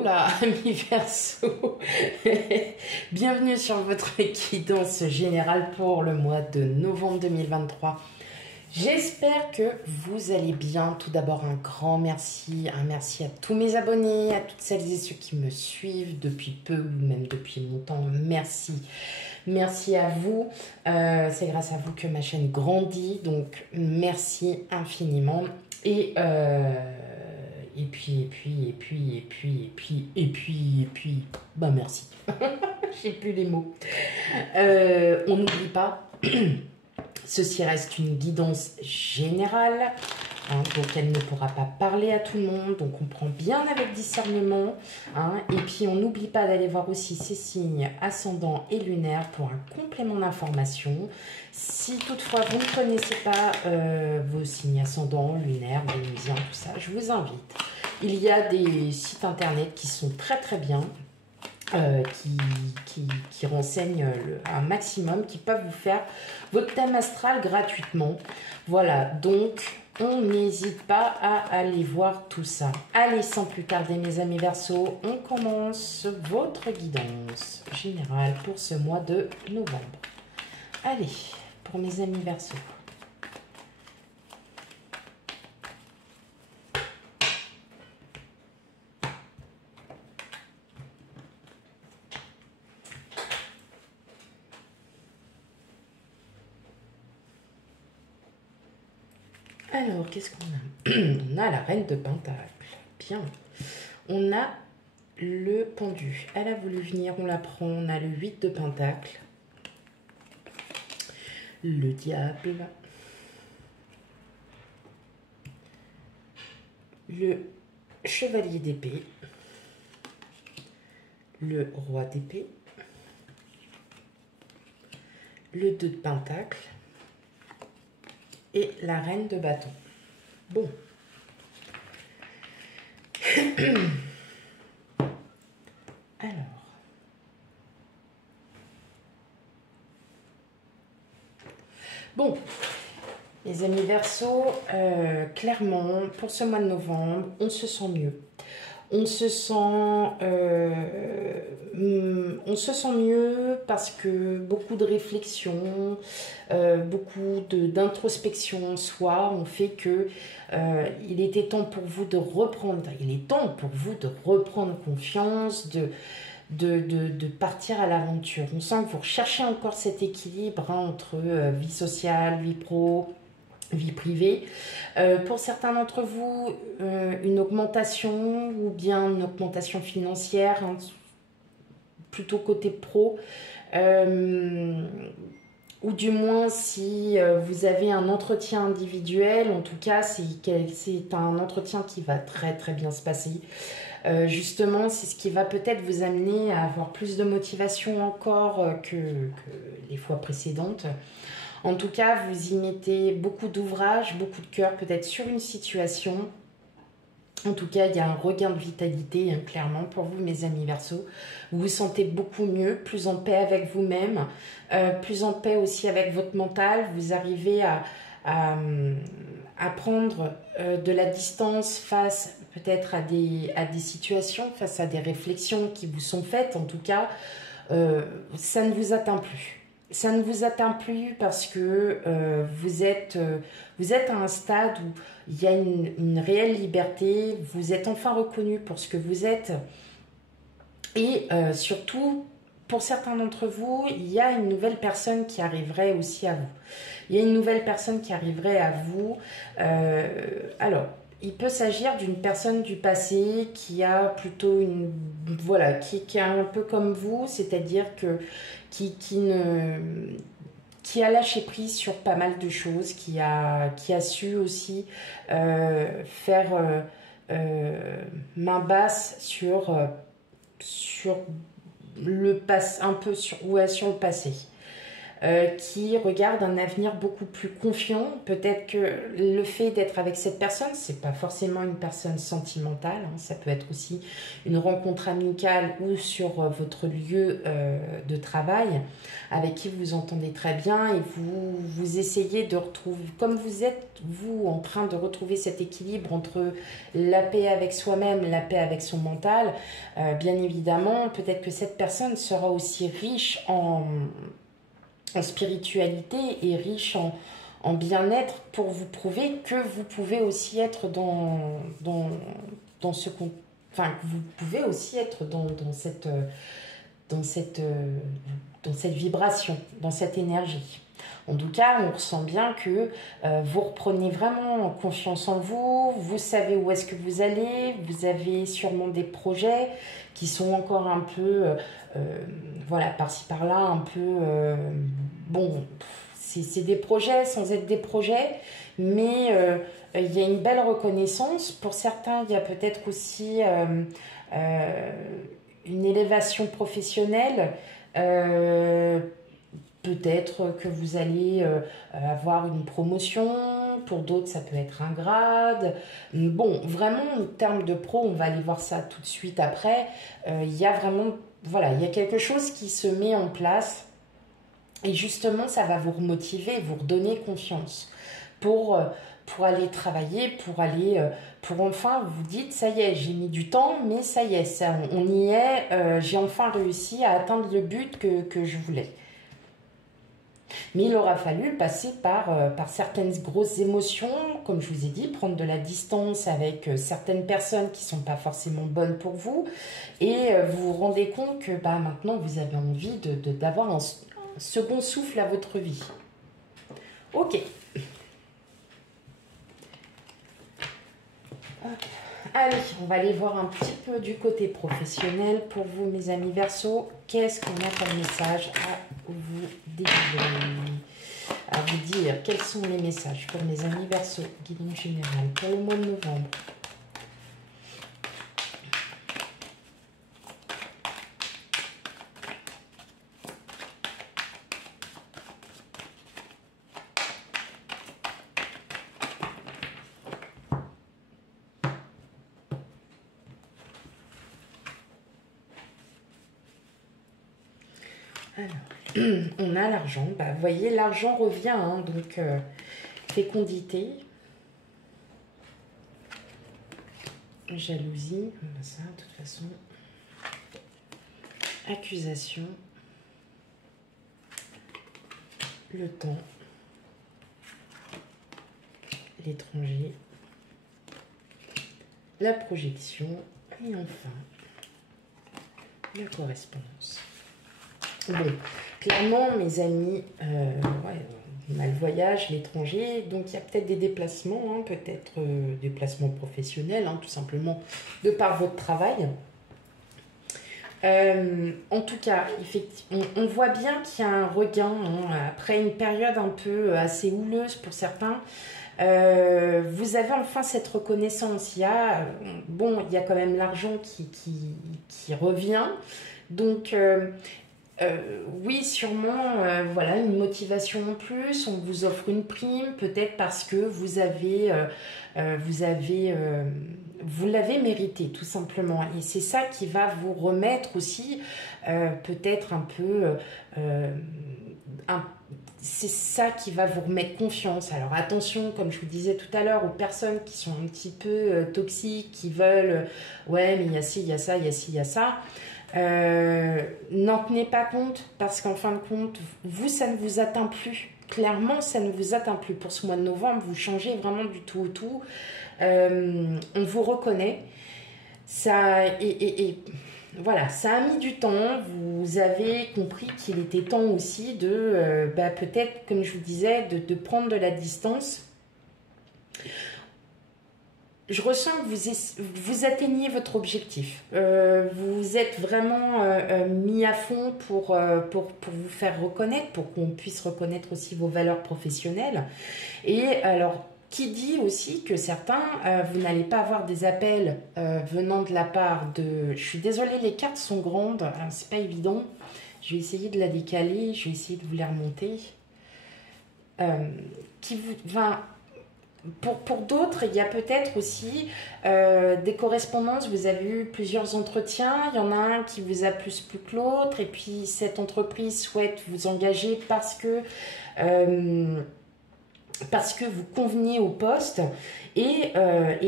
Hola amis Verseau, bienvenue sur votre guidance générale pour le mois de novembre 2023. J'espère que vous allez bien. Tout d'abord un grand merci, un merci à tous mes abonnés, à toutes celles et ceux qui me suivent depuis peu ou même depuis longtemps. Merci, merci à vous. C'est grâce à vous que ma chaîne grandit, donc merci infiniment. Bah merci. J'ai plus les mots. On n'oublie pas, ceci reste une guidance générale, hein, donc elle ne pourra pas parler à tout le monde, donc on prend bien avec discernement, hein, et puis on n'oublie pas d'aller voir aussi ses signes ascendants et lunaires pour un complément d'information. Si toutefois vous ne connaissez pas vos signes ascendants, lunaires, vénusiens, tout ça, je vous invite. Il y a des sites internet qui sont très très bien, qui renseignent un maximum, qui peuvent vous faire votre thème astral gratuitement. Voilà, donc on n'hésite pas à aller voir tout ça. Allez, sans plus tarder mes amis Verseaux, on commence votre guidance générale pour ce mois de novembre. Allez, pour mes amis Verseaux. Alors, qu'est-ce qu'on a? On a la reine de Pentacle. Bien. On a le pendu. Elle a voulu venir, on la prend. On a le 8 de Pentacle. Le diable. Le chevalier d'épée. Le roi d'épée. Le 2 de Pentacle. Et la reine de bâton. Bon. Alors. Bon. Les amis Verseaux, clairement, pour ce mois de novembre, on se sent mieux. On se sent mieux parce que beaucoup de réflexion, beaucoup d'introspection en soi ont fait que il était temps pour vous de reprendre, il est temps pour vous de reprendre confiance, de partir à l'aventure. On sent que vous recherchez encore cet équilibre, hein, entre vie sociale, vie pro, vie privée. Pour certains d'entre vous, une augmentation ou bien une augmentation financière, hein, plutôt côté pro, ou du moins si vous avez un entretien individuel, en tout cas c'est un entretien qui va très très bien se passer. Justement, c'est ce qui va peut-être vous amener à avoir plus de motivation encore que les fois précédentes. En tout cas, vous y mettez beaucoup d'ouvrage, beaucoup de cœur, peut-être sur une situation. En tout cas, il y a un regain de vitalité, hein, clairement, pour vous, mes amis Verseaux. Vous vous sentez beaucoup mieux, plus en paix avec vous-même, plus en paix aussi avec votre mental. Vous arrivez à prendre de la distance face peut-être à des situations, face à des réflexions qui vous sont faites. En tout cas, ça ne vous atteint plus. Ça ne vous atteint plus parce que vous êtes à un stade où il y a une réelle liberté, vous êtes enfin reconnu pour ce que vous êtes et surtout, pour certains d'entre vous, il y a une nouvelle personne qui arriverait aussi à vous. Il y a une nouvelle personne qui arriverait à vous. Alors, il peut s'agir d'une personne du passé qui a plutôt voilà, qui est un peu comme vous, c'est-à-dire que qui a lâché prise sur pas mal de choses, qui a su aussi faire main basse sur le passé, un peu sur le passé. qui regarde un avenir beaucoup plus confiant. Peut-être que le fait d'être avec cette personne, c'est pas forcément une personne sentimentale, hein, ça peut être aussi une rencontre amicale ou sur votre lieu de travail avec qui vous vous entendez très bien et vous essayez de retrouver, comme vous êtes vous en train de retrouver cet équilibre entre la paix avec soi-même, la paix avec son mental, bien évidemment, peut-être que cette personne sera aussi riche en spiritualité et riche en bien-être pour vous prouver que vous pouvez aussi être dans ce qu'on... Enfin, vous pouvez aussi être dans cette vibration, dans cette énergie. En tout cas, on ressent bien que vous reprenez vraiment confiance en vous, vous savez où est-ce que vous allez, vous avez sûrement des projets qui sont encore un peu, voilà, par-ci par-là, un peu, bon, c'est des projets sans être des projets, mais il y a une belle reconnaissance. Pour certains, il y a peut-être aussi une élévation professionnelle, peut-être que vous allez avoir une promotion, pour d'autres ça peut être un grade. Bon, vraiment en termes de pro, on va aller voir ça tout de suite après. Il y a vraiment, voilà, il y a quelque chose qui se met en place et justement ça va vous remotiver, vous redonner confiance pour aller travailler, pour enfin vous dites ça y est, j'ai mis du temps, mais ça y est, ça, on y est, j'ai enfin réussi à atteindre le but que je voulais. Mais il aura fallu passer par certaines grosses émotions, comme je vous ai dit, prendre de la distance avec certaines personnes qui ne sont pas forcément bonnes pour vous, et vous vous rendez compte que bah, maintenant vous avez envie d'avoir un second souffle à votre vie. Ok. Allez, on va aller voir un petit peu du côté professionnel pour vous, mes amis Verseaux. Qu'est-ce qu'on a comme message à vous délivrer, à vous dire? Quels sont les messages pour mes amis Verseaux, guidance générale pour le mois de novembre? Alors, on a l'argent. Bah, vous voyez, l'argent revient, hein, donc fécondité, jalousie, ça, de toute façon, accusation, le temps, l'étranger, la projection et enfin la correspondance. Bon, clairement, mes amis, ouais, on a le voyage, l'étranger, donc il y a peut-être des déplacements, hein, peut-être des déplacements professionnels, hein, tout simplement, de par votre travail. En tout cas, effectivement, on voit bien qu'il y a un regain, hein, après une période un peu assez houleuse pour certains. Vous avez enfin cette reconnaissance. Il y a, bon, il y a quand même l'argent qui revient. Donc, oui, sûrement, voilà, une motivation en plus. On vous offre une prime, peut-être parce que vous l'avez mérité, tout simplement. Et c'est ça qui va vous remettre aussi, peut-être un peu, c'est ça qui va vous remettre confiance. Alors attention, comme je vous disais tout à l'heure, aux personnes qui sont un petit peu toxiques, qui veulent, ouais, mais il y a ci, il y a ça, il y a ci, il y a ça. N'en tenez pas compte, parce qu'en fin de compte, vous, ça ne vous atteint plus. Clairement, ça ne vous atteint plus. Pour ce mois de novembre, vous changez vraiment du tout au tout. On vous reconnaît. Ça, et voilà, ça a mis du temps. Vous avez compris qu'il était temps aussi de, peut-être, comme je vous disais, de prendre de la distance. Je ressens que vous atteignez votre objectif. Vous êtes vraiment mis à fond pour vous faire reconnaître, pour qu'on puisse reconnaître aussi vos valeurs professionnelles. Et alors, qui dit aussi que certains, vous n'allez pas avoir des appels venant de la part de... Je suis désolée, les cartes sont grandes, c'est pas évident. Je vais essayer de la décaler, je vais essayer de vous la remonter. Pour d'autres, il y a peut-être aussi des correspondances. Vous avez eu plusieurs entretiens. Il y en a un qui vous a plus plu que l'autre. Et puis, cette entreprise souhaite vous engager parce que vous convenez au poste. Et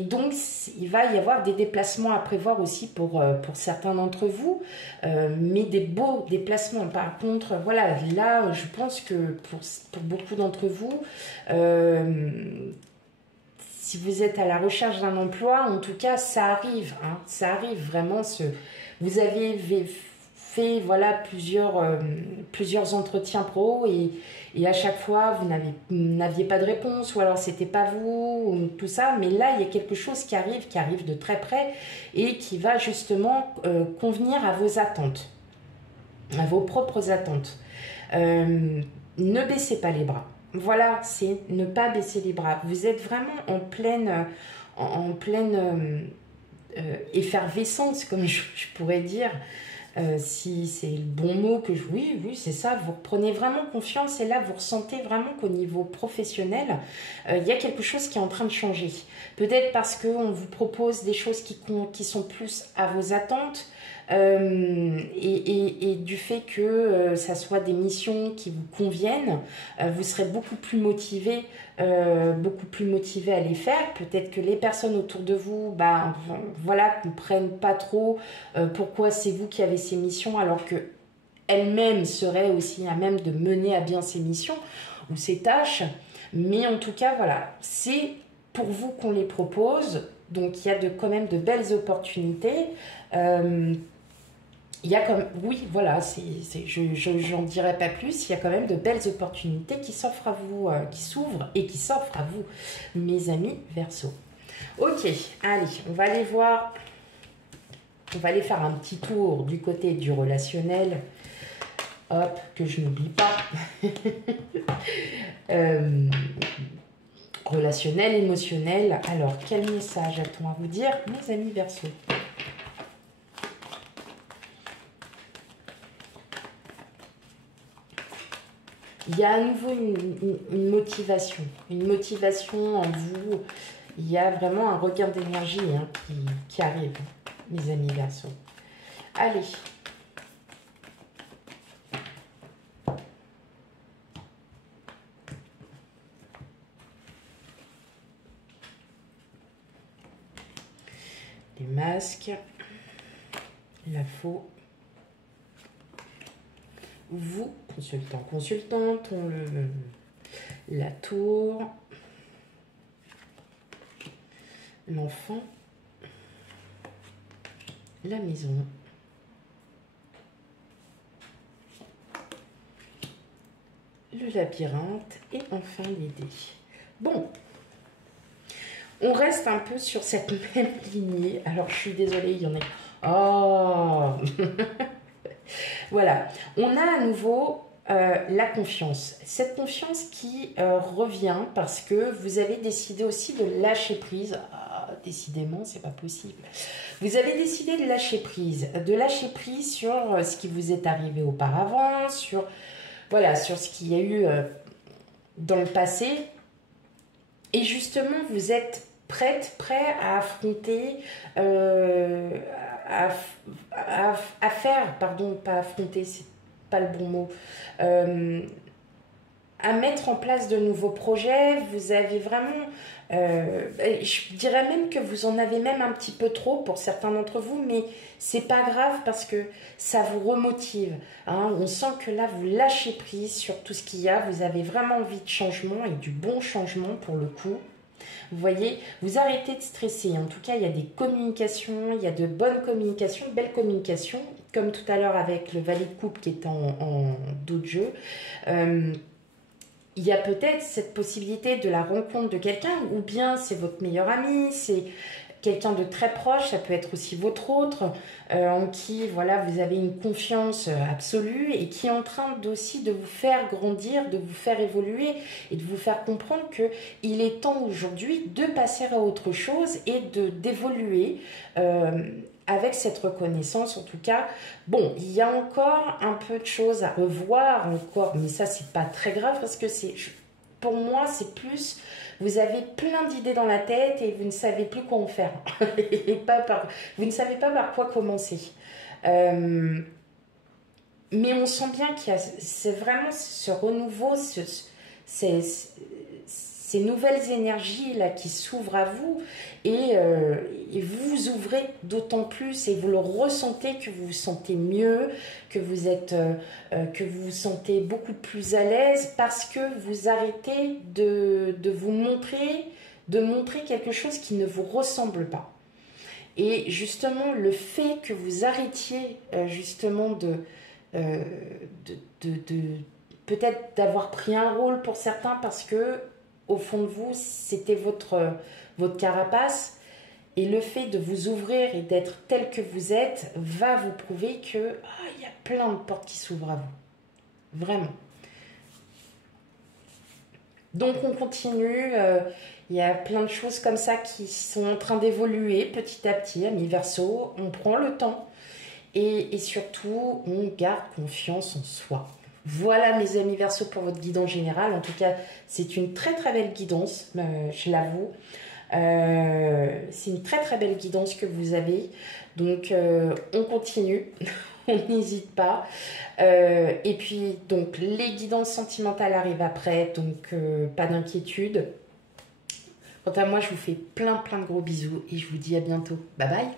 donc, il va y avoir des déplacements à prévoir aussi pour certains d'entre vous, mais des beaux déplacements. Par contre, voilà, là, je pense que pour beaucoup d'entre vous, si vous êtes à la recherche d'un emploi, en tout cas, ça arrive. Hein, ça arrive vraiment. Vous avez fait voilà, plusieurs entretiens pro et à chaque fois, vous n'aviez pas de réponse ou alors c'était pas vous, ou tout ça. Mais là, il y a quelque chose qui arrive de très près et qui va justement convenir à vos attentes, à vos propres attentes. Ne baissez pas les bras. Voilà, c'est ne pas baisser les bras. Vous êtes vraiment en pleine effervescence, comme je pourrais dire. Si c'est le bon mot que je... Oui, c'est ça. Vous reprenez vraiment confiance et là, vous ressentez vraiment qu'au niveau professionnel, il y a quelque chose qui est en train de changer. Peut-être parce qu'on vous propose des choses qui sont plus à vos attentes et du fait que ça soit des missions qui vous conviennent, vous serez beaucoup plus motivé à les faire. Peut-être que les personnes autour de vous, voilà, comprennent pas trop pourquoi c'est vous qui avez ces missions, alors que elles-mêmes seraient aussi à même de mener à bien ces missions ou ces tâches. Mais en tout cas, voilà, c'est pour vous qu'on les propose. Donc, il y a quand même de belles opportunités. Il y a comme, oui, voilà, j'en dirai pas plus. Il y a quand même de belles opportunités qui s'offrent à vous, qui s'ouvrent et qui s'offrent à vous, mes amis Verseau. Ok, allez, on va aller voir. On va aller faire un petit tour du côté du relationnel. Hop, que je n'oublie pas. Relationnel, émotionnel. Alors, quel message a-t-on à vous dire, mes amis Verseau? Il y a à nouveau une motivation en vous. Il y a vraiment un regain d'énergie qui arrive, mes amis Verseau. Allez. Les masques, la faux. Vous, consultant, consultante, la tour, l'enfant, la maison, le labyrinthe et enfin les dés. Bon, on reste un peu sur cette même lignée. Alors, je suis désolée, il y en a... Oh Voilà, on a à nouveau la confiance. Cette confiance qui revient parce que vous avez décidé aussi de lâcher prise. Ah, décidément, c'est pas possible. Vous avez décidé de lâcher prise sur ce qui vous est arrivé auparavant, sur ce qu'il y a eu dans le passé. Et justement, vous êtes prêt à affronter, à faire, pardon, pas affronter, c'est pas le bon mot, à mettre en place de nouveaux projets. Vous avez vraiment, je dirais même que vous en avez même un petit peu trop pour certains d'entre vous, mais c'est pas grave parce que ça vous remotive. Hein. On sent que là, vous lâchez prise sur tout ce qu'il y a. Vous avez vraiment envie de changement et du bon changement pour le coup. Vous voyez, vous arrêtez de stresser. En tout cas, il y a des communications, il y a de bonnes communications, de belles communications, comme tout à l'heure avec le valet de coupe qui est en dos de jeu. Il y a peut-être cette possibilité de la rencontre de quelqu'un, ou bien c'est votre meilleur ami, c'est quelqu'un de très proche, ça peut être aussi votre autre, en qui voilà, vous avez une confiance absolue et qui est en train aussi de vous faire grandir, de vous faire évoluer et de vous faire comprendre qu'il est temps aujourd'hui de passer à autre chose et d'évoluer avec cette reconnaissance en tout cas. Bon, il y a encore un peu de choses à revoir encore, mais ça c'est pas très grave parce que pour moi c'est plus... Vous avez plein d'idées dans la tête et vous ne savez plus quoi en faire. Et vous ne savez pas par quoi commencer. Mais on sent bien c'est vraiment ce renouveau, ces nouvelles énergies là qui s'ouvrent à vous et vous vous ouvrez d'autant plus et vous le ressentez que vous vous sentez mieux, que que vous vous sentez beaucoup plus à l'aise parce que vous arrêtez de vous montrer, de montrer quelque chose qui ne vous ressemble pas. Et justement, le fait que vous arrêtiez justement peut-être d'avoir pris un rôle pour certains parce que au fond de vous, c'était votre carapace. Et le fait de vous ouvrir et d'être tel que vous êtes va vous prouver que il y a plein de portes qui s'ouvrent à vous. Vraiment. Donc on continue. Il y a plein de choses comme ça qui sont en train d'évoluer petit à petit, amis Verseau. On prend le temps. Et surtout, on garde confiance en soi. Voilà mes amis Verseau pour votre guidance générale. En tout cas, c'est une très très belle guidance, je l'avoue. C'est une très très belle guidance que vous avez. Donc on continue, on n'hésite pas. Et puis donc les guidances sentimentales arrivent après, donc pas d'inquiétude. Quant à moi, je vous fais plein de gros bisous et je vous dis à bientôt. Bye bye.